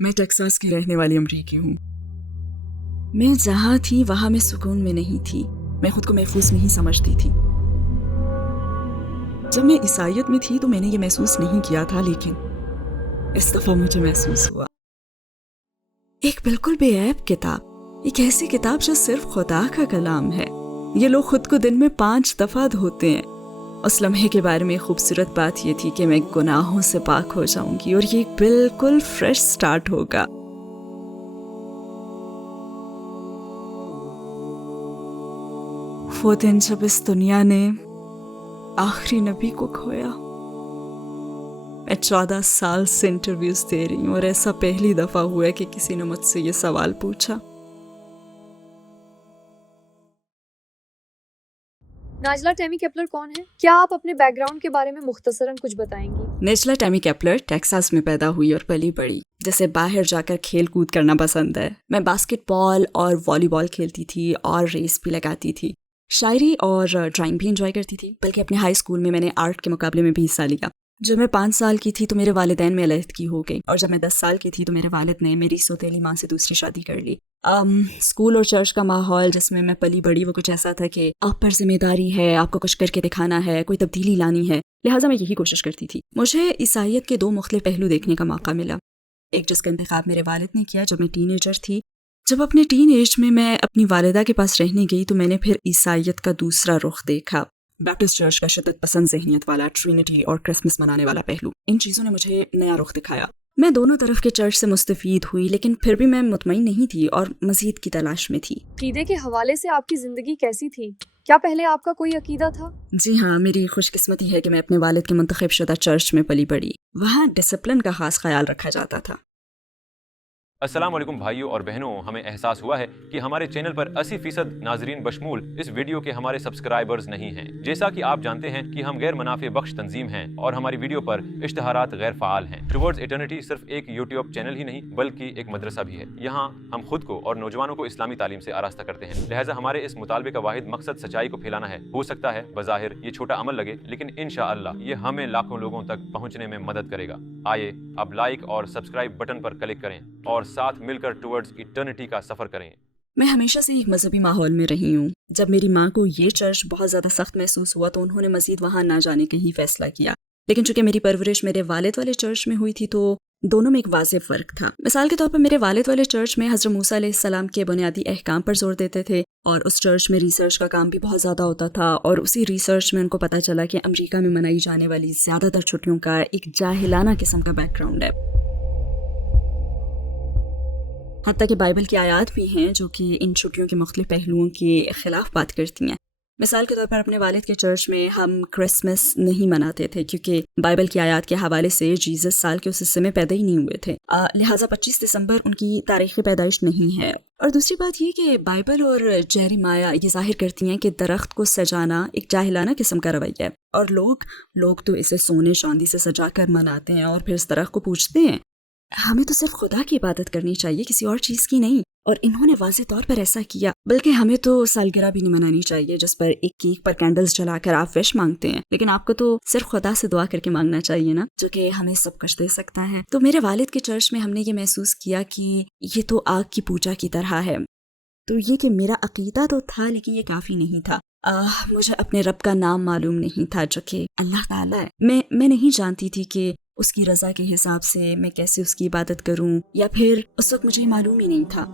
میں ٹیکساس کی رہنے والی امریکی ہوں۔ میں جہاں تھی وہاں میں سکون میں نہیں تھی، میں خود کو محفوظ نہیں سمجھتی تھی۔ جب میں عیسائیت میں تھی تو میں نے یہ محسوس نہیں کیا تھا، لیکن اس دفعہ مجھے محسوس ہوا۔ ایک بالکل بے عیب کتاب، ایک ایسی کتاب جو صرف خدا کا کلام ہے۔ یہ لوگ خود کو دن میں 5 دفعہ دھوتے ہیں۔ اس لمحے کے بارے میں خوبصورت بات یہ تھی کہ میں گناہوں سے پاک ہو جاؤں گی اور یہ بالکل فریش سٹارٹ ہوگا۔ وہ دن جب اس دنیا نے آخری نبی کو کھویا۔ میں 14 سال سے انٹرویوز دے رہی ہوں اور ایسا پہلی دفعہ ہوا ہے کہ کسی نے مجھ سے یہ سوال پوچھا۔ ناجلہ ٹیمی کیپلر کون ہے؟ کیا آپ اپنے بیک گراؤنڈ کے بارے میں مختصراً کچھ بتائیں گی؟ ناجلہ ٹیمی کیپلر ٹیکساس میں پیدا ہوئی اور پلی بڑھی، جسے باہر جا کر کھیل کود کرنا پسند ہے۔ میں باسکٹ بال اور والی بال کھیلتی تھی اور ریس بھی لگاتی تھی۔ شاعری اور ڈرائنگ بھی انجوائے کرتی تھی، بلکہ اپنے ہائی اسکول میں نے آرٹ کے مقابلے میں بھی حصہ لیا۔ جب میں 5 سال کی تھی تو میرے والدین میں علیحدگی ہو گئی، اور جب میں 10 سال کی تھی تو میرے والد نے میری سوتیلی ماں سے دوسری شادی کر لی۔ اسکول اور چرچ کا ماحول جس میں پلی بڑی وہ کچھ ایسا تھا کہ آپ پر ذمہ داری ہے، آپ کو کچھ کر کے دکھانا ہے، کوئی تبدیلی لانی ہے، لہٰذا میں یہی کوشش کرتی تھی۔ مجھے عیسائیت کے 2 مختلف پہلو دیکھنے کا موقع ملا۔ ایک جس کا انتخاب میرے والد نے کیا جب میں ٹین ایجر تھی۔ جب اپنے ٹین ایج میں اپنی والدہ کے پاس رہنے گئی تو میں نے پھر عیسائیت کا دوسرا رخ دیکھا، بیپٹسٹ چرچ کا شدت پسند ذہنیت والا، ٹرینٹی اور کرسمس منانے والا پہلو۔ ان چیزوں نے مجھے نیا رخ دکھایا۔ میں دونوں طرف کے چرچ سے مستفید ہوئی، لیکن پھر بھی میں مطمئن نہیں تھی اور مزید کی تلاش میں تھی۔ عقیدے کے حوالے سے آپ کی زندگی کیسی تھی؟ کیا پہلے آپ کا کوئی عقیدہ تھا؟ جی ہاں، میری خوش قسمتی ہے کہ میں اپنے والد کے منتخب شدہ چرچ میں پلی بڑھی۔ وہاں ڈسپلن کا خاص خیال رکھا جاتا تھا۔ السلام علیکم بھائیوں اور بہنوں، ہمیں احساس ہوا ہے کہ ہمارے چینل پر 80% ناظرین بشمول اس ویڈیو کے ہمارے سبسکرائبرز نہیں ہیں۔ جیسا کہ آپ جانتے ہیں کہ ہم غیر منافع بخش تنظیم ہیں اور ہماری ویڈیو پر اشتہارات غیر فعال ہیں۔ ٹوورڈز ایٹرنٹی صرف ایک یوٹیوب چینل ہی نہیں بلکہ ایک مدرسہ بھی ہے۔ یہاں ہم خود کو اور نوجوانوں کو اسلامی تعلیم سے آراستہ کرتے ہیں، لہٰذا ہمارے اس مطالبے کا واحد مقصد سچائی کو پھیلانا ہے۔ ہو سکتا ہے بظاہر یہ چھوٹا عمل لگے، لیکن انشاءاللہ یہ ہمیں لاکھوں لوگوں تک پہنچنے میں مدد کرے گا۔ آئیے اب لائک اور سبسکرائب بٹن پر کلک کریں اور ساتھ مل کر ٹوورڈز ایٹرنٹی کا سفر کریں۔ میں ہمیشہ سے ایک مذہبی ماحول میں رہی ہوں۔ جب میری ماں کو یہ چرچ بہت زیادہ سخت محسوس ہوا تو انہوں نے مزید وہاں نہ جانے کا ہی فیصلہ کیا، لیکن چونکہ میری پرورش میرے والد والے چرچ میں ہوئی تھی تو دونوں میں ایک واضح فرق تھا۔ مثال کے طور پر میرے والد والے چرچ میں حضرت موسیٰ علیہ السلام کے بنیادی احکام پر زور دیتے تھے، اور اس چرچ میں ریسرچ کا کام بھی بہت زیادہ ہوتا تھا، اور اسی ریسرچ میں ان کو پتہ چلا کہ امریکہ میں منائی جانے والی زیادہ تر چھٹیوں کا ایک جاہلانہ قسم کا بیک گراؤنڈ ہے۔ حتیٰ کہ بائبل کی آیات بھی ہیں جو کہ ان چھٹیوں کے مختلف پہلوؤں کے خلاف بات کرتی ہیں۔ مثال کے طور پر اپنے والد کے چرچ میں ہم کرسمس نہیں مناتے تھے کیونکہ بائبل کی آیات کے حوالے سے جیزس سال کے اس حصے میں پیدا ہی نہیں ہوئے تھے، لہٰذا 25 دسمبر ان کی تاریخ پیدائش نہیں ہے۔ اور دوسری بات یہ کہ بائبل اور جیریمایا یہ ظاہر کرتی ہیں کہ درخت کو سجانا ایک جاہلانہ قسم کا رویہ ہے، اور لوگ تو اسے سونے چاندی سے سجا کر مناتے ہیں اور پھر اس درخت کو پوجتے ہیں۔ ہمیں تو صرف خدا کی عبادت کرنی چاہیے، کسی اور چیز کی نہیں، اور انہوں نے واضح طور پر ایسا کیا۔ بلکہ ہمیں تو سالگرہ بھی نہیں منانی چاہیے جس پر ایک کیک پر کینڈلز جلا کر آپ وش مانگتے ہیں، لیکن آپ کو تو صرف خدا سے دعا کر کے مانگنا چاہیے نا، جو کہ ہمیں سب کچھ دے سکتا ہے۔ تو میرے والد کے چرچ میں ہم نے یہ محسوس کیا کہ یہ تو آگ کی پوجا کی طرح ہے۔ تو یہ کہ میرا عقیدہ تو تھا لیکن یہ کافی نہیں تھا۔ مجھے اپنے رب کا نام معلوم نہیں تھا جو کہ اللہ تعالیٰ ہے۔ میں نہیں جانتی تھی کہ اس کی رضا کے حساب سے میں کیسے اس کی عبادت کروں، یا پھر اس وقت مجھے معلوم ہی نہیں تھا۔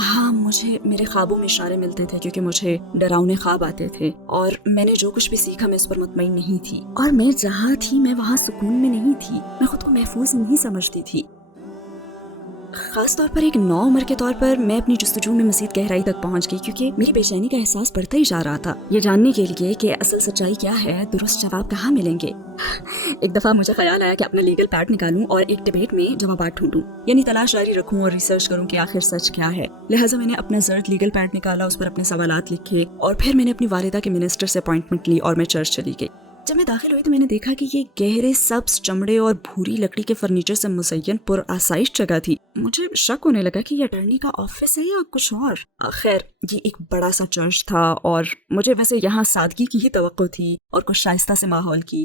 ہاں، مجھے میرے خوابوں میں اشارے ملتے تھے کیونکہ مجھے ڈراؤنے خواب آتے تھے، اور میں نے جو کچھ بھی سیکھا میں اس پر مطمئن نہیں تھی، اور میں جہاں تھی میں وہاں سکون میں نہیں تھی، میں خود کو محفوظ نہیں سمجھتی تھی۔ خاص طور پر ایک نوعمر کے طور پر میں اپنی جستجو میں مزید گہرائی تک پہنچ گئی کیونکہ میری بے چینی کا احساس بڑھتا ہی جا رہا تھا، یہ جاننے کے لیے کہ اصل سچائی کیا ہے، درست جواب کہاں ملیں گے۔ ایک دفعہ مجھے خیال آیا کہ اپنا لیگل پیڈ نکالوں اور ایک ڈیبیٹ میں جوابات ڈھونڈوں، یعنی تلاش جاری رکھوں اور ریسرچ کروں کہ آخر سچ کیا ہے۔ لہٰذا میں نے اپنا زرد لیگل پیڈ نکالا، اس پر اپنے سوالات لکھے، اور پھر میں نے اپنی والدہ کے منسٹر سے اپائنٹمنٹ لی اور میں چرچ چلی گئی۔ جب میں داخل ہوئی تو میں نے دیکھا کہ یہ گہرے سبز چمڑے اور بھوری لکڑی کے فرنیچر سے مزین پر آسائش جگہ تھی۔ مجھے شک ہونے لگا کہ یہ اٹارنی کا آفس ہے یا کچھ اور۔ خیر، یہ ایک بڑا سا چرچ تھا اور مجھے ویسے یہاں سادگی کی ہی توقع تھی اور کچھ شائستہ سے ماحول کی۔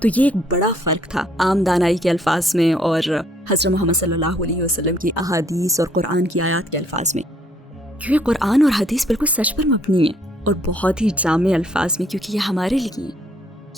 تو یہ ایک بڑا فرق تھا عام دانائی کے الفاظ میں اور حضرت محمد صلی اللہ علیہ وسلم کی احادیث اور قرآن کی آیات کے الفاظ میں. کیونکہ قرآن اور حدیث بالکل سچ پر مبنی ہے اور بہت ہی جامع الفاظ میں، کیونکہ یہ ہمارے لیے ہے.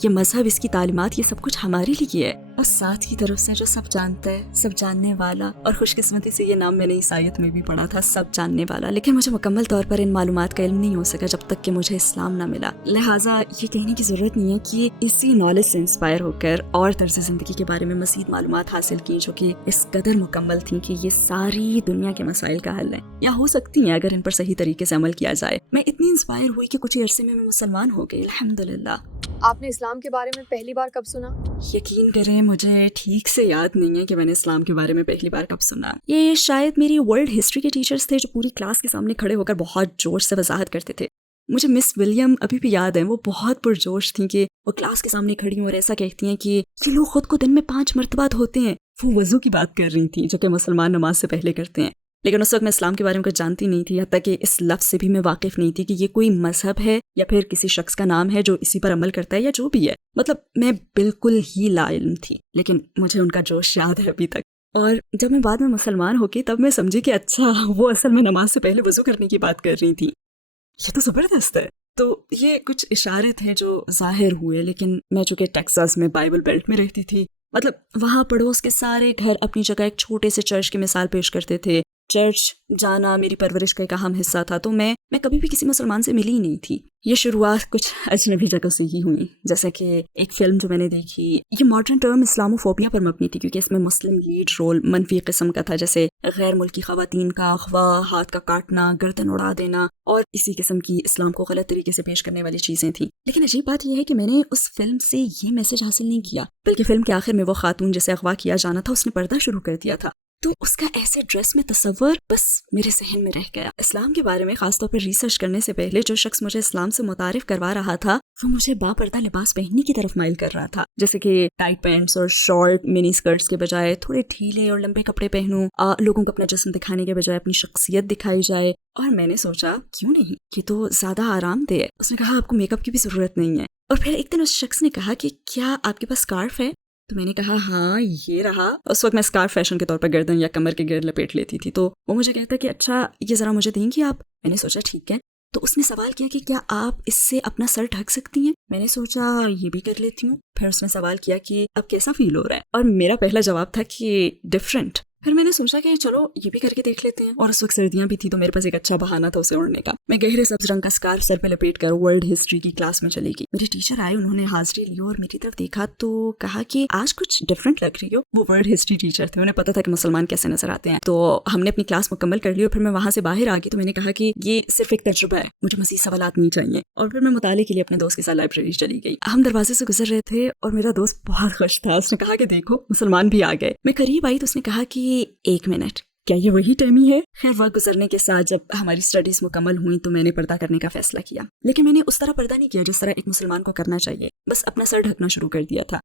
یہ مذہب، اس کی تعلیمات، یہ سب کچھ ہمارے لیے ہے. اور ساتھ کی طرف سے جو سب جانتا ہے، سب جاننے والا، اور خوش قسمتی سے یہ نام میں نے اس آیت میں بھی پڑھا تھا، سب جاننے والا. لیکن مجھے مکمل طور پر ان معلومات کا علم نہیں ہو سکا جب تک کہ مجھے اسلام نہ ملا. لہٰذا یہ کہنے کی ضرورت نہیں ہے کہ اسی نالج سے انسپائر ہو کر اور طرز زندگی کے بارے میں مزید معلومات حاصل کی جو کہ اس قدر مکمل تھیں کہ یہ ساری دنیا کے مسائل کا حل ہے، یا ہو سکتی ہیں اگر ان پر صحیح طریقے سے عمل کیا جائے. میں اتنی انسپائر ہوئی کہ کچھ ہی عرصے میں مسلمان ہو گئی الحمدللہ. آپ نے اسلام کے بارے میں پہلی بار کب سنا؟ یقین کریں مجھے ٹھیک سے یاد نہیں ہے کہ میں نے اسلام کے بارے میں پہلی بار کب سنا. یہ شاید میری ورلڈ ہسٹری کے ٹیچرز تھے جو پوری کلاس کے سامنے کھڑے ہو کر بہت جوش سے وضاحت کرتے تھے. مجھے مس ولیم ابھی بھی یاد ہے، وہ بہت پرجوش تھیں کہ وہ کلاس کے سامنے کھڑی ہوں اور ایسا کہتی ہیں کہ یہ لوگ خود کو دن میں 5 مرتبہ دھوتے ہیں. وہ وضو کی بات کر رہی تھیں جو کہ مسلمان نماز سے پہلے کرتے ہیں. لیکن اس وقت میں اسلام کے بارے میں کچھ جانتی نہیں تھی، حتیٰ کہ اس لفظ سے بھی میں واقف نہیں تھی کہ یہ کوئی مذہب ہے یا پھر کسی شخص کا نام ہے جو اسی پر عمل کرتا ہے یا جو بھی ہے. مطلب میں بالکل ہی لا علم تھی، لیکن مجھے ان کا جوش یاد ہے ابھی تک. اور جب میں بعد میں مسلمان ہو گئی تب میں سمجھی کہ اچھا وہ اصل میں نماز سے پہلے وضو کرنے کی بات کر رہی تھی. یہ تو زبردست ہے. تو یہ کچھ اشارے تھے جو ظاہر ہوئے. لیکن میں چونکہ ٹیکساس میں بائبل بیلٹ میں رہتی تھی، مطلب وہاں پڑوس کے سارے گھر اپنی جگہ ایک چھوٹے سے چرچ کی مثال پیش کرتے تھے. چرچ جانا میری پرورش کا ایک اہم حصہ تھا، تو میں کبھی بھی کسی مسلمان سے ملی نہیں تھی. یہ شروعات کچھ اجنبی جگہ سے ہی ہوئی، جیسے کہ ایک فلم جو میں نے دیکھی، یہ ماڈرن ٹرم اسلاموفوبیا پر مبنی تھی کیونکہ اس میں مسلم لیڈ رول منفی قسم کا تھا، جیسے غیر ملکی خواتین کا اغوا، ہاتھ کا کاٹنا، گردن اڑا دینا اور اسی قسم کی اسلام کو غلط طریقے سے پیش کرنے والی چیزیں تھیں. لیکن عجیب بات یہ ہے کہ میں نے اس فلم سے یہ میسج حاصل نہیں کیا، بلکہ فلم کے آخر میں وہ خاتون جسے اغوا کیا جانا تھا اس نے پردہ شروع کر دیا تھا. تو اس کا ایسے ڈریس میں تصور بس میرے ذہن میں رہ گیا. اسلام کے بارے میں خاص طور پر ریسرچ کرنے سے پہلے جو شخص مجھے اسلام سے متعارف کروا رہا تھا وہ مجھے باپردہ لباس پہننے کی طرف مائل کر رہا تھا، جیسے کہ ٹائٹ پینٹس اور شارٹ منی اسکرٹس کے بجائے تھوڑے ڈھیلے اور لمبے کپڑے پہنوں، لوگوں کو اپنا جسم دکھانے کے بجائے اپنی شخصیت دکھائی جائے. اور میں نے سوچا کیوں نہیں، یہ تو زیادہ آرام دہ ہے. اس نے کہا آپ کو میک اپ کی بھی ضرورت نہیں ہے. اور پھر ایک دن اس شخص نے کہا کہ کیا آپ کے پاس اسکارف ہے؟ تو میں نے کہا ہاں یہ رہا. اس وقت میں اسکارف فیشن کے طور پر گردن یا کمر کے گرد لپیٹ لیتی تھی. تو وہ مجھے کہتا کہ اچھا یہ ذرا مجھے دیں گی آپ؟ میں نے سوچا ٹھیک ہے. تو اس نے سوال کیا کہ کیا آپ اس سے اپنا سر ڈھک سکتی ہیں؟ میں نے سوچا یہ بھی کر لیتی ہوں. پھر اس نے سوال کیا کہ اب کیسا فیل ہو رہا ہے؟ اور میرا پہلا جواب تھا کہ ڈفرینٹ. پھر میں نے سوچا کہ چلو یہ بھی کر کے دیکھ لیتے ہیں. اور اس وقت سردیاں بھی تھی تو میرے پاس ایک اچھا بہانہ تھا اسے اوڑھنے کا. میں گہرے سبز رنگ کا اسکارف سر پہ لپیٹ کر ورلڈ ہسٹری کی کلاس میں چلی گئی. میرے ٹیچر آئے، انہوں نے حاضری لی اور میری طرف دیکھا تو کہا کہ آج کچھ ڈفرینٹ لگ رہی ہو. وہ ورلڈ ہسٹری ٹیچر تھے، انہیں پتا تھا کہ مسلمان کیسے نظر آتے ہیں. تو ہم نے اپنی کلاس مکمل کر لی اور پھر میں وہاں سے باہر آ گئی. تو میں نے کہا کہ یہ صرف ایک تجربہ ہے، مجھے مزید سوالات نہیں چاہیے. اور پھر میں مطالعے کے لیے اپنے دوست کے ساتھ لائبریری چلی گئی. ہم دروازے سے گزر رہے تھے اور میرا دوست بہت خوش تھا. اس نے کہا کہ دیکھو مسلمان بھی آ گئے. میں قریب آئی تو اس نے کہا کہ 1 منٹ، کیا یہ وہی ٹیمی ہے؟ خیر وقت گزرنے کے ساتھ جب ہماری اسٹڈیز مکمل ہوئی تو میں نے پردہ کرنے کا فیصلہ کیا. لیکن میں نے اس طرح پردہ نہیں کیا جس طرح ایک مسلمان کو کرنا چاہیے، بس اپنا سر ڈھکنا شروع کر دیا تھا.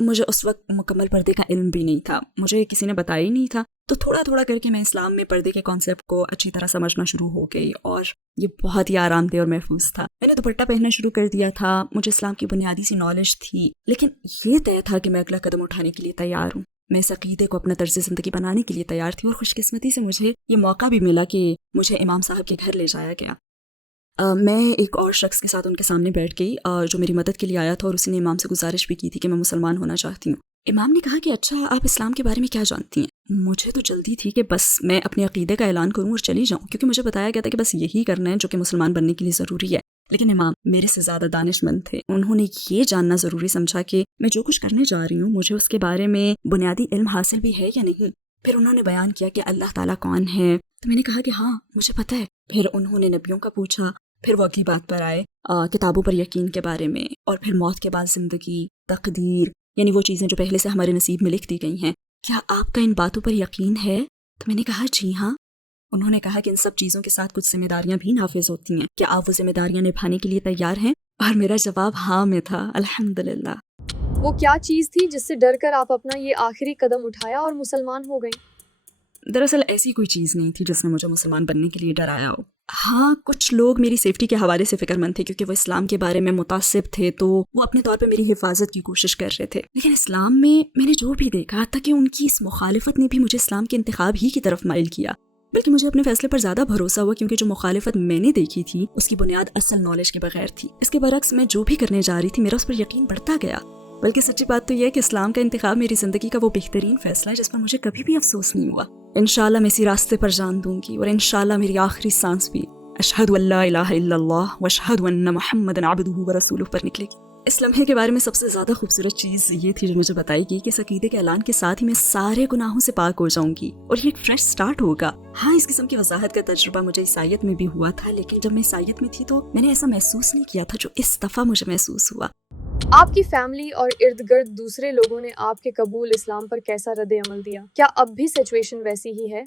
مجھے اس وقت مکمل پردے کا علم بھی نہیں تھا، مجھے کسی نے بتایا ہی نہیں تھا. تو تھوڑا تھوڑا کر کے میں اسلام میں پردے کے کانسیپٹ کو اچھی طرح سمجھنا شروع ہو گئی اور یہ بہت ہی آرام دہ اور محفوظ تھا. میں نے دوپٹہ پہننا شروع کر دیا تھا. مجھے اسلام کی بنیادی سی نالج تھی، لیکن یہ طے تھا کہ میں اگلا قدم اٹھانے کے لیے تیار ہوں. میں اس عقیدے کو اپنا طرز زندگی بنانے کے لیے تیار تھی. اور خوش قسمتی سے مجھے یہ موقع بھی ملا کہ مجھے امام صاحب کے گھر لے جایا گیا. میں ایک اور شخص کے ساتھ ان کے سامنے بیٹھ گئی جو میری مدد کے لیے آیا تھا، اور اسی نے امام سے گزارش بھی کی تھی کہ میں مسلمان ہونا چاہتی ہوں. امام نے کہا کہ اچھا آپ اسلام کے بارے میں کیا جانتی ہیں؟ مجھے تو جلدی تھی کہ بس میں اپنے عقیدے کا اعلان کروں اور چلی جاؤں، کیونکہ مجھے بتایا گیا تھا کہ بس یہی کرنا ہے جو کہ مسلمان بننے کے لیے ضروری ہے. لیکن امام میرے سے زیادہ دانش مند تھے. انہوں نے یہ جاننا ضروری سمجھا کہ میں جو کچھ کرنے جا رہی ہوں مجھے اس کے بارے میں بنیادی علم حاصل بھی ہے یا نہیں. پھر انہوں نے بیان کیا کہ اللہ تعالیٰ کون ہے. تو میں نے کہا کہ ہاں مجھے پتہ ہے. پھر انہوں نے نبیوں کا پوچھا. پھر وہ اگلی بات پر آئے کتابوں پر یقین کے بارے میں، اور پھر موت کے بعد زندگی، تقدیر، یعنی وہ چیزیں جو پہلے سے ہمارے نصیب میں لکھ دی گئی ہیں. کیا آپ کا ان باتوں پر یقین ہے؟ تو میں نے کہا جی ہاں. انہوں نے کہا کہ ان سب چیزوں کے ساتھ کچھ ذمہ داریاں بھی نافذ ہوتی ہیں، کیا آپ وہ ذمہ داریاں نبھانے کے لیے تیار ہیں؟ اور میرا جواب ہاں میں تھا الحمدللہ. وہ کیا چیز تھی جس سے ڈر کر آپ اپنا یہ آخری قدم اٹھایا اور مسلمان ہو گئیں؟ دراصل ایسی کوئی چیز نہیں تھی جس نے مجھے مسلمان بننے کے لیے ڈرایا ہو. ہاں کچھ لوگ میری سیفٹی کے حوالے سے فکر مند تھے کیونکہ وہ اسلام کے بارے میں متعصب تھے، تو وہ اپنے طور پہ میری حفاظت کی کوشش کر رہے تھے. لیکن اسلام میں نے جو بھی دیکھا تھا کہ ان کی اس مخالفت نے بھی مجھے اسلام کے انتخاب ہی کی طرف مائل کیا، بلکہ مجھے اپنے فیصلے پر زیادہ بھروسہ ہوا کیونکہ جو مخالفت میں نے دیکھی تھی اس کی بنیاد اصل نالج کے بغیر تھی. اس کے برعکس میں جو بھی کرنے جا رہی تھی میرا اس پر یقین بڑھتا گیا. بلکہ سچی بات تو یہ ہے کہ اسلام کا انتخاب میری زندگی کا وہ بہترین فیصلہ ہے جس پر مجھے کبھی بھی افسوس نہیں ہوا. انشاءاللہ میں اسی راستے پر جان دوں گی، اور انشاءاللہ میری آخری سانس بھی اشہد ان لا الہ الا اللہ واشہد ان محمدا عبدہ ورسولہ پر نکلے گی. اس لمحے کے بارے میں سب سے زیادہ خوبصورت چیز یہ تھی جو مجھے بتائی گئی کہ اس عقیدے کے اعلان کے ساتھ ہی میں سارے گناہوں سے پاک ہو جاؤں گی اور یہ ایک فریش سٹارٹ ہوگا. ہاں اس قسم کی وضاحت کا تجربہ مجھے عیسائیت میں بھی ہوا تھا، لیکن جب میں عیسائیت میں تھی تو میں نے ایسا محسوس نہیں کیا تھا جو اس دفعہ مجھے محسوس ہوا. آپ کی فیملی اور ارد گرد دوسرے لوگوں نے آپ کے قبول اسلام پر کیسا رد عمل دیا؟ کیا اب بھی سچویشن ویسی ہی ہے؟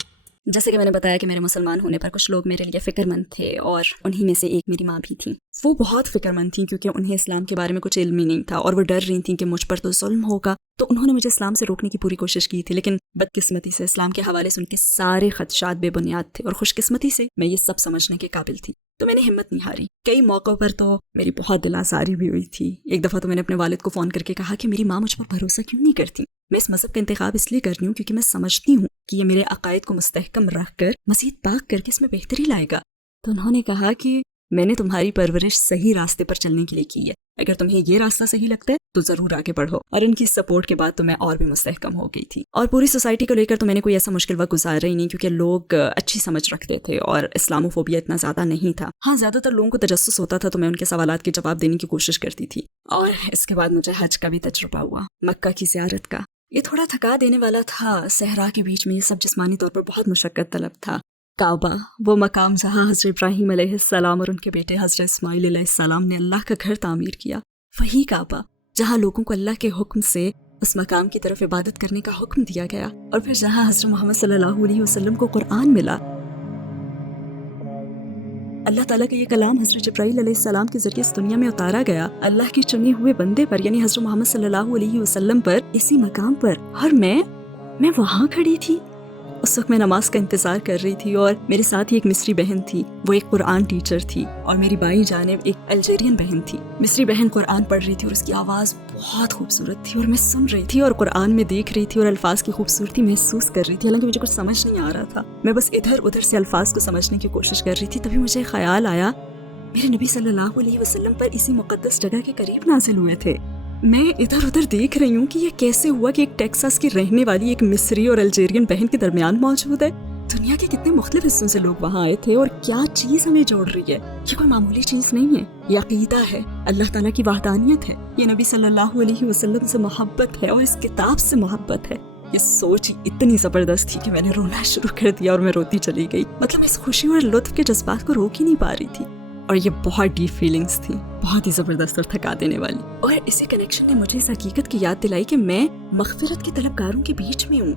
جیسے کہ میں نے بتایا کہ میرے مسلمان ہونے پر کچھ لوگ میرے لیے فکر مند تھے، اور انہی میں سے ایک میری ماں بھی تھیں. وہ بہت فکر مند تھیں کیونکہ انہیں اسلام کے بارے میں کچھ علم ہی نہیں تھا، اور وہ ڈر رہی تھیں کہ مجھ پر تو ظلم ہوگا. تو انہوں نے مجھے اسلام سے روکنے کی پوری کوشش کی تھی، لیکن بدقسمتی سے اسلام کے حوالے سے ان کے سارے خدشات بے بنیاد تھے، اور خوش قسمتی سے میں یہ سب سمجھنے کے قابل تھی. تو میں نے ہمت نہیں ہاری. کئی موقعوں پر تو میری بہت دل آزاری بھی ہوئی تھی. ایک دفعہ تو میں نے اپنے والد کو فون کر کے کہا کہ میری ماں مجھ پر بھروسہ کیوں نہیں کرتی. میں اس مذہب کا انتخاب اس لیے کر رہی ہوں کیونکہ میں سمجھتی ہوں کہ یہ میرے عقائد کو مستحکم رکھ کر مزید پاک کر کے اس میں بہتری لائے گا. تو انہوں نے کہا کہ میں نے تمہاری پرورش صحیح راستے پر چلنے کے لیے کی ہے، اگر تمہیں یہ راستہ صحیح لگتا ہے تو ضرور آگے بڑھو. اور ان کی سپورٹ کے بعد تو میں اور بھی مستحکم ہو گئی تھی. اور پوری سوسائٹی کو لے کر تو میں نے کوئی ایسا مشکل وقت گزارا ہی نہیں کیونکہ لوگ اچھی سمجھ رکھتے تھے اور اسلاموفوبیا اتنا زیادہ نہیں تھا. ہاں زیادہ تر لوگوں کو تجسس ہوتا تھا تو میں ان کے سوالات کے جواب دینے کی کوشش کرتی تھی. اور اس کے بعد مجھے حج کا بھی تجربہ ہوا، مکہ کی زیارت کا. یہ تھوڑا تھکا دینے والا تھا. صحرا کے بیچ میں یہ سب جسمانی طور پر بہت مشقت طلب تھا. کعبہ، وہ مقام جہاں حضرت ابراہیم علیہ السلام اور ان کے بیٹے حضرت اسماعیل علیہ السلام نے اللہ کا گھر تعمیر کیا. وہی کعبہ جہاں لوگوں کو اللہ کے حکم سے اس مقام کی طرف عبادت کرنے کا حکم دیا گیا، اور پھر جہاں حضرت محمد صلی اللہ علیہ وسلم کو قرآن ملا. اللہ تعالیٰ کا یہ کلام حضرت جبرائیل علیہ السلام کے ذریعے اس دنیا میں اتارا گیا اللہ کے چنے ہوئے بندے پر، یعنی حضرت محمد صلی اللہ علیہ وسلم پر، اسی مقام پر. اور میں وہاں کھڑی تھی. اس وقت میں نماز کا انتظار کر رہی تھی، اور میرے ساتھ ہی ایک مصری بہن تھی، وہ ایک قرآن ٹیچر تھی، اور میری بائیں جانب ایک الجیرین بہن تھی. مصری بہن قرآن پڑھ رہی تھی اور اس کی آواز بہت خوبصورت تھی، اور میں سن رہی تھی اور قرآن میں دیکھ رہی تھی اور الفاظ کی خوبصورتی محسوس کر رہی تھی. حالانکہ مجھے کچھ سمجھ نہیں آ رہا تھا، میں بس ادھر ادھر سے الفاظ کو سمجھنے کی کوشش کر رہی تھی. تبھی مجھے خیال آیا میرے نبی صلی اللہ علیہ وسلم پر اسی مقدس جگہ کے قریب نازل ہوئے تھے. میں ادھر ادھر دیکھ رہی ہوں کہ یہ کیسے ہوا کہ ایک ٹیکساس کی رہنے والی ایک مصری اور الجیرین بہن کے درمیان موجود ہے. دنیا کے کتنے مختلف حصوں سے لوگ وہاں آئے تھے، اور کیا چیز ہمیں جوڑ رہی ہے. یہ کوئی معمولی چیز نہیں ہے، یہ عقیدہ ہے، اللہ تعالیٰ کی وحدانیت ہے، یہ نبی صلی اللہ علیہ وسلم سے محبت ہے، اور اس کتاب سے محبت ہے. یہ سوچ اتنی زبردست تھی کہ میں نے رونا شروع کر دیا اور میں روتی چلی گئی. مطلب اس خوشی اور لطف کے جذبات کو روک ہی نہیں پا رہی تھی. اور یہ بہت ڈیپ فیلنگز تھی، بہت ہی زبردست اور تھکا دینے والی. اور اسی کنیکشن نے مجھے اس حقیقت کی یاد دلائی کہ میں مغفرت کے طلبگاروں کے بیچ میں ہوں،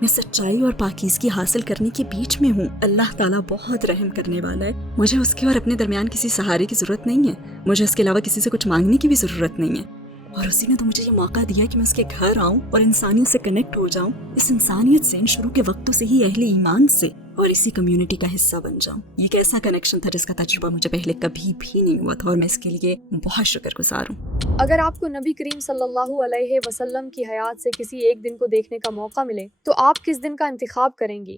میں سچائی اور پاکیزگی حاصل کرنے کے بیچ میں ہوں. اللہ تعالیٰ بہت رحم کرنے والا ہے. مجھے اس کے اور اپنے درمیان کسی سہارے کی ضرورت نہیں ہے، مجھے اس کے علاوہ کسی سے کچھ مانگنے کی بھی ضرورت نہیں ہے. اور اسی نے تو مجھے یہ موقع دیا کہ میں اس کے گھر آؤں اور انسانیت سے کنیکٹ ہو جاؤں، اس انسانیت سے، ان شروع کے وقتوں سے ہی اہل ایمان سے، اور اسی کمیونٹی کا حصہ بن جاؤں. یہ ایک ایسا کنیکشن تھا جس کا تجربہ مجھے پہلے کبھی بھی نہیں ہوا تھا، اور میں اس کے لیے بہت شکر گزار ہوں. اگر آپ کو نبی کریم صلی اللہ علیہ وسلم کی حیات سے کسی ایک دن کو دیکھنے کا موقع ملے تو آپ کس دن کا انتخاب کریں گی؟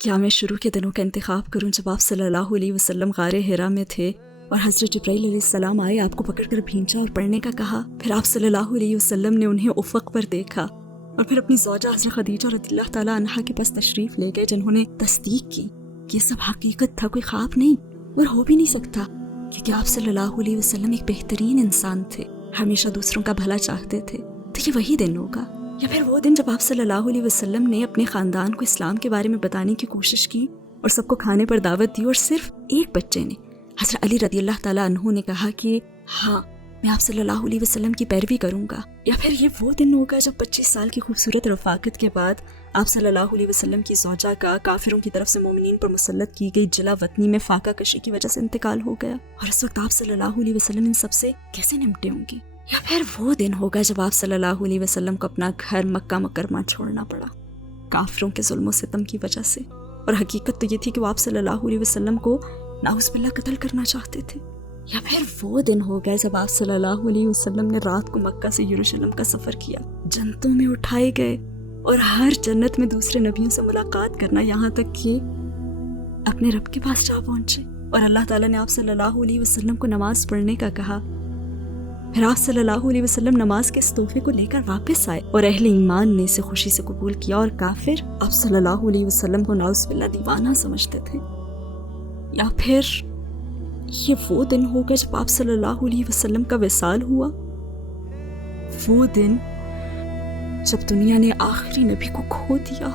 کیا میں شروع کے دنوں کا انتخاب کروں جب آپ صلی اللہ علیہ وسلم غار حرا میں تھے اور حضرت جبرائیل علیہ السلام آئے، آپ کو پکڑ کر بھینچا اور پڑھنے کا کہا، پھر آپ صلی اللہ علیہ وسلم نے انہیں افق پر دیکھا، اور پھر اپنی زوجہ حضرت خدیجہ رضی اللہ تعالیٰ عنہا کے پاس تشریف لے گئے، جنہوں نے تصدیق کی کہ یہ سب حقیقت تھا، کوئی خواب نہیں اور ہو بھی نہیں سکتا، کیونکہ آپ صلی اللہ علیہ وسلم ایک بہترین انسان تھے، ہمیشہ دوسروں کا بھلا چاہتے تھے. تو یہ وہی دن ہوگا، یا پھر وہ دن جب آپ صلی اللہ علیہ وسلم نے اپنے خاندان کو اسلام کے بارے میں بتانے کی کوشش کی اور سب کو کھانے پر دعوت دی، اور صرف ایک بچے نے، حضرت علی رضی اللہ تعالیٰ عنہ نے کہا کہ ہاں میں آپ صلی اللہ علیہ وسلم کی پیروی کروں گا. یا پھر یہ وہ دن ہوگا جب 25 سال کی خوبصورت رفاقت کے بعد آپ صلی اللہ علیہ وسلم کی زوجہ کا کافروں کی طرف سے مومنین پر مسلط کی گئی جلا وطنی میں فاقہ کشی کی وجہ سے انتقال ہو گیا، اور اس وقت آپ صلی اللہ علیہ وسلم ان سب سے کیسے نمٹے ہوں گے. یا پھر وہ دن ہوگا جب آپ صلی اللہ علیہ وسلم کو اپنا گھر مکہ مکرمہ چھوڑنا پڑا کافروں کے ظلم و ستم کی وجہ سے. اور حقیقت تو یہ تھی کہ وہ آپ صلی اللہ علیہ وسلم کو نعوذ باللہ قتل کرنا چاہتے تھے. یا پھر وہ دن ہو گئے جب آپ صلی اللہ علیہ وسلم نے رات کو مکہ سے یروشلم کا سفر کیا, جنتوں میں اٹھائے گئے اور ہر جنت میں دوسرے نبیوں سے ملاقات کرنا, یہاں تک کہ اپنے رب کے پاس جا پہنچے. اور اللہ تعالیٰ نے آپ صلی اللہ علیہ وسلم کو نماز پڑھنے کا کہا. پھر آپ صلی اللہ علیہ وسلم نماز کے اس تحفے کو لے کر واپس آئے اور اہل ایمان نے اسے خوشی سے قبول کیا, اور کافر آپ صلی اللہ علیہ وسلم کو نعوذ باللہ دیوانہ سمجھتے تھے. یا پھر یہ وہ دن ہو گیا جب آپ صلی اللہ علیہ وسلم کا وصال ہوا, وہ دن جب دنیا نے آخری نبی کو کھو دیا.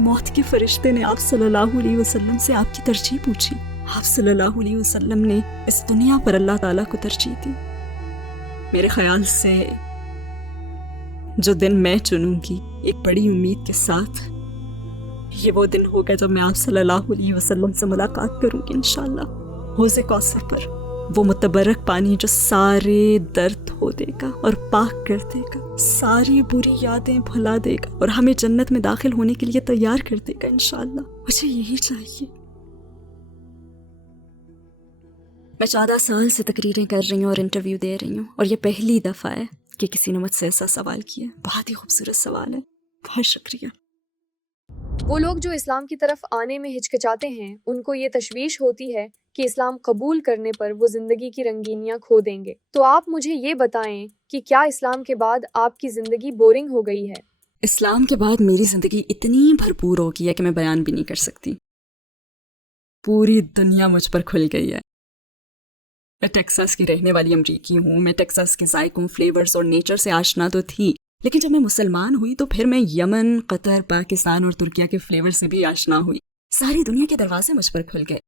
موت کے فرشتے نے آپ صلی اللہ علیہ وسلم سے آپ کی ترجیح پوچھی. آپ صلی اللہ علیہ وسلم نے اس دنیا پر اللہ تعالیٰ کو ترجیح دی. میرے خیال سے جو دن میں چنوں گی ایک بڑی امید کے ساتھ, یہ وہ دن ہوگا جب میں آپ صلی اللہ علیہ وسلم سے ملاقات کروں گی انشاءاللہ حوض کوثر پر. وہ متبرک پانی جو سارے درد دھو دے گا اور پاک کر دے گا, ساری بری یادیں بھلا دے گا اور ہمیں جنت میں داخل ہونے کے لیے تیار کر دے گا انشاءاللہ. مجھے یہی چاہیے. میں 14 سال سے تقریریں کر رہی ہوں اور انٹرویو دے رہی ہوں, اور یہ پہلی دفعہ ہے کہ کسی نے مجھ سے ایسا سوال کیا. بہت ہی خوبصورت سوال ہے, بہت شکریہ. وہ لوگ جو اسلام کی طرف آنے میں ہچکچاتے ہیں, ان کو یہ تشویش ہوتی ہے کہ اسلام قبول کرنے پر وہ زندگی کی رنگینیاں کھو دیں گے. تو آپ مجھے یہ بتائیں کہ کیا اسلام کے بعد آپ کی زندگی بورنگ ہو گئی ہے؟ اسلام کے بعد میری زندگی اتنی بھرپور ہو گئی ہے کہ میں بیان بھی نہیں کر سکتی. پوری دنیا مجھ پر کھل گئی ہے. میں ٹیکساس کی رہنے والی امریکی ہوں. میں ٹیکساس کے ذائقوں, فلیورز اور نیچر سے آشنا تو تھی, لیکن جب میں مسلمان ہوئی تو پھر میں یمن, قطر, پاکستان اور ترکیہ کے فلیور سے بھی آشنا ہوئی. ساری دنیا کے دروازے مجھ پر کھل گئے.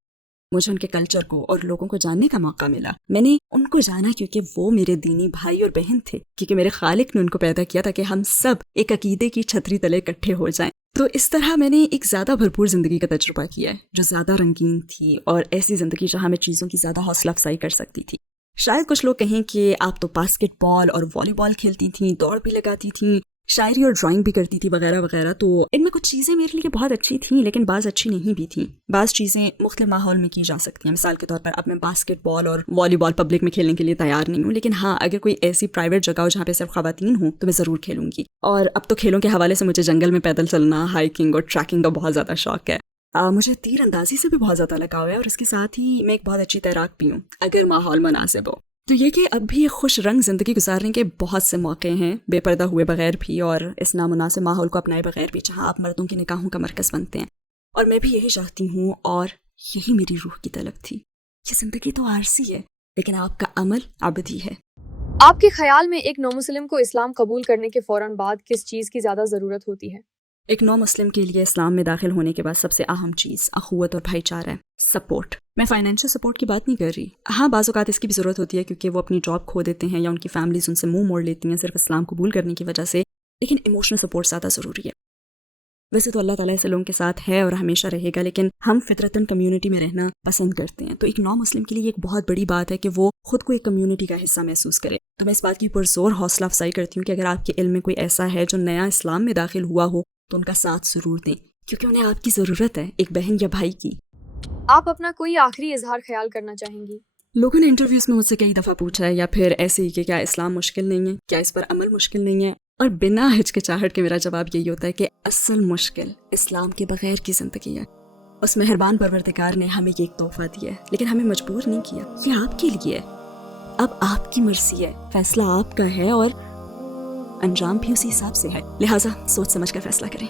مجھے ان کے کلچر کو اور لوگوں کو جاننے کا موقع ملا. میں نے ان کو جانا کیونکہ وہ میرے دینی بھائی اور بہن تھے, کیونکہ میرے خالق نے ان کو پیدا کیا تھا کہ ہم سب ایک عقیدے کی چھتری تلے اکٹھے ہو جائیں. تو اس طرح میں نے ایک زیادہ بھرپور زندگی کا تجربہ کیا ہے, جو زیادہ رنگین تھی, اور ایسی زندگی جہاں میں چیزوں کی زیادہ حوصلہ افزائی کر سکتی تھی. شاید کچھ لوگ کہیں کہ آپ تو باسکٹ بال اور والی بال کھیلتی تھیں, دوڑ بھی لگاتی تھیں, شاعری اور ڈرائنگ بھی کرتی تھی وغیرہ وغیرہ. تو ان میں کچھ چیزیں میرے لیے بہت اچھی تھیں, لیکن بعض اچھی نہیں بھی تھیں. بعض چیزیں مختلف ماحول میں کی جا سکتی ہیں. مثال کے طور پر اب میں باسکٹ بال اور والی بال پبلک میں کھیلنے کے لیے تیار نہیں ہوں, لیکن ہاں اگر کوئی ایسی پرائیویٹ جگہ ہو جہاں پہ صرف خواتین ہوں تو میں ضرور کھیلوں گی. اور اب تو کھیلوں کے حوالے سے مجھے جنگل میں پیدل چلنا, ہائکنگ اور ٹریکنگ کا بہت زیادہ شوق ہے. مجھے تیر اندازی سے بھی بہت زیادہ لگاؤ ہے, اور اس کے ساتھ ہی میں ایک بہت اچھی تیراک بھی ہوں اگر ماحول مناسب ہو. تو یہ کہ اب بھی خوش رنگ زندگی گزارنے کے بہت سے موقع ہیں, بے پردہ ہوئے بغیر بھی اور اس نامناسب ماحول کو اپنائے بغیر بھی, جہاں آپ مردوں کی نکاحوں کا مرکز بنتے ہیں. اور میں بھی یہی چاہتی ہوں, اور یہی میری روح کی طلب تھی. یہ زندگی تو عارضی ہے, لیکن آپ کا عمل ابدی ہے. آپ کے خیال میں ایک نو مسلم کو اسلام قبول کرنے کے فوراً بعد کس چیز کی زیادہ ضرورت ہوتی ہے؟ ایک نو مسلم کے لیے اسلام میں داخل ہونے کے بعد سب سے اہم چیز اخوت اور بھائی چارہ ہے, سپورٹ. میں فائنینشیل سپورٹ کی بات نہیں کر رہی. ہاں بعض اوقات اس کی بھی ضرورت ہوتی ہے کیونکہ وہ اپنی جاب کھو دیتے ہیں یا ان کی فیملیز ان سے منہ موڑ لیتی ہیں صرف اسلام قبول کرنے کی وجہ سے, لیکن ایموشنل سپورٹ زیادہ ضروری ہے. ویسے تو اللہ تعالیٰ ایسے لوگوں کے ساتھ ہے اور ہمیشہ رہے گا, لیکن ہم فطرتاً کمیونٹی میں رہنا پسند کرتے ہیں. تو ایک نو مسلم کے لیے ایک بہت بڑی بات ہے کہ وہ خود کو ایک کمیونٹی کا حصہ محسوس کرے. تو میں اس بات کی پرزور حوصلہ افزائی کرتی ہوں کہ اگر آپ کے علم میں کوئی ایسا ہے جو نیا اسلام میں داخل ہوا ہو تو ان کا ساتھ ضرور دیں, کیونکہ انہیں آپ کی ضرورت ہے, ایک بہن یا بھائی کی. آپ اپنا کوئی آخری اظہار خیال کرنا چاہیں گی؟ لوگوں نے انٹرویوز میں مجھ سے کئی دفعہ پوچھا ہے, یا پھر ایسے ہی کہ کیا اسلام مشکل نہیں ہے, کیا اس پر عمل مشکل نہیں ہے, اور بنا ہچکچاہٹ کے میرا جواب یہی ہوتا ہے کہ اصل مشکل اسلام کے بغیر کی زندگی ہے. اس مہربان پروردگار نے ہمیں ایک تحفہ دیا ہے, لیکن ہمیں مجبور نہیں کیا. یہ آپ کے لیے ہے, اب آپ کی مرضی ہے, فیصلہ آپ کا ہے, اور انجام بھی اسی حساب سے ہے. لہٰذا سوچ سمجھ کر فیصلہ کریں.